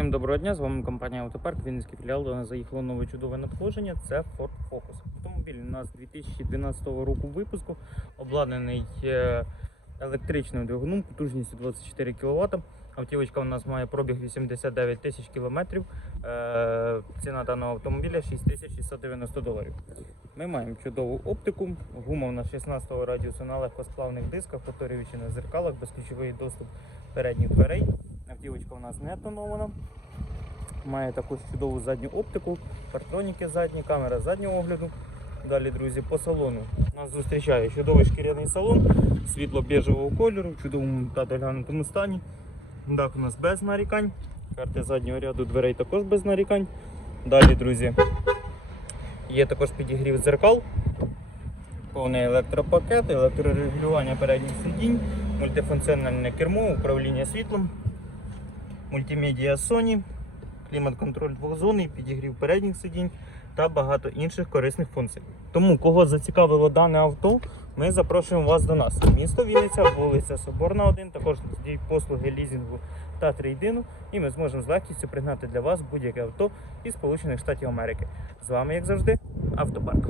Всім доброго дня, з вами компанія Автопарк, Вінницький філіал. До нас заїхало нове чудове надходження. Це Ford Focus. Автомобіль у нас 2012 року випуску, обладнаний е, електричним двигуном, потужністю 24 кВт. Автівочка у нас має пробіг 89 тисяч кілометрів. Е, Ціна даного автомобіля 6690 доларів. Ми маємо чудову оптику, гума у нас 16 радіусу на легкосплавних дисках, повторюючи на зеркалах, безключовий доступ передніх дверей. Автівочка у нас не тонована. Має також чудову задню оптику, партроніки задні, камера заднього огляду. Далі, друзі, по салону нас зустрічає чудовий шкіряний салон, світло біжевого кольору, в чудовому та доглянутому стані. Дах у нас без нарікань. Карти заднього ряду дверей також без нарікань. Далі, друзі, є також підігрів дзеркал, повний електропакет, електрорегулювання передніх сидінь, мультифункціональне кермо, управління світлом, мультимедіа Sony, клімат-контроль двохзонний, підігрів передніх сидінь та багато інших корисних функцій. Тому, кого зацікавило дане авто, ми запрошуємо вас до нас. Місто Вінниця, вулиця Соборна 1, також діють послуги лізінгу та трейдину, і ми зможемо з легкістю пригнати для вас будь-яке авто із Сполучених Штатів Америки. З вами, як завжди, автопарк.